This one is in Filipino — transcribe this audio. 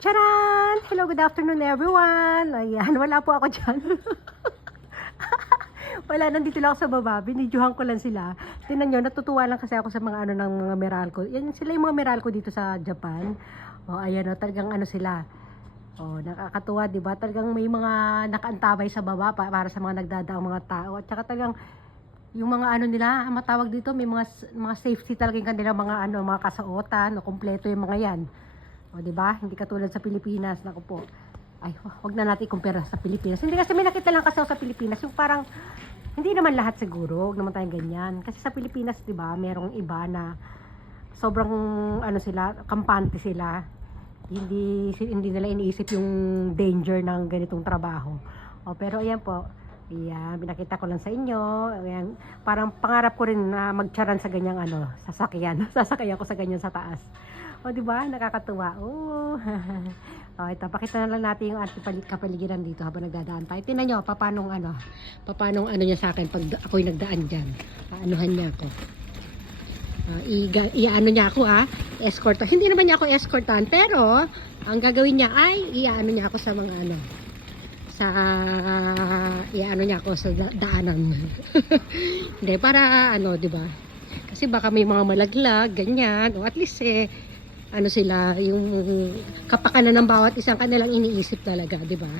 Charan! Hello, good afternoon everyone! Ayan, wala po ako dyan. Wala, nandito lang ako sa baba. Binidyohan ko lang sila. Tingnan nyo, natutuwa lang kasi ako sa mga ano ng mga Meralco. Yan sila yung mga Meralco dito sa Japan. O, ayan o, talagang ano sila. O, nakakatuwa, di ba? Talagang may mga nakaantabay sa baba para sa mga nagdadaang mga tao. At saka talagang yung mga ano nila, matawag dito, may mga safety talaga yung kanilang mga ano, mga kasuotan, o kumpleto yung mga yan. O, di ba? Hindi katulad sa Pilipinas. Naku po. Ay, wag na natin i-compare sa Pilipinas. Hindi kasi may nakita lang kasi ako sa Pilipinas. Yung parang, hindi naman lahat siguro. Huwag naman tayong ganyan. Kasi sa Pilipinas, di ba, merong iba na sobrang, ano sila, kampante sila. Hindi nila iniisip yung danger ng ganitong trabaho. O, pero ayan po. Ayan, binakita ko lang sa inyo. Ayan, parang pangarap ko rin na magcharan sa ganyang ano, sasakyan. Sasakyan ko sa ganyan sa taas. O, di ba? Nakakatuwa. Oh. O, ito, pakita na lang natin yung ating kapaligiran dito habang nagdadaan tayo. Tingnan nyo, papanong ano niya sa akin pag ako'y nagdaan dyan. Paanuhan niya ako. Iaano niya ako escort. Hindi naman niya ako escortan, pero ang gagawin niya ay iaano niya ako sa mga ano. Iaano niya ako sa daanan. Hindi, para ano, di ba? Kasi baka may mga malaglag, ganyan. O at least ano sila, yung kapakanan ng bawat isang kanilang iniisip talaga, di ba?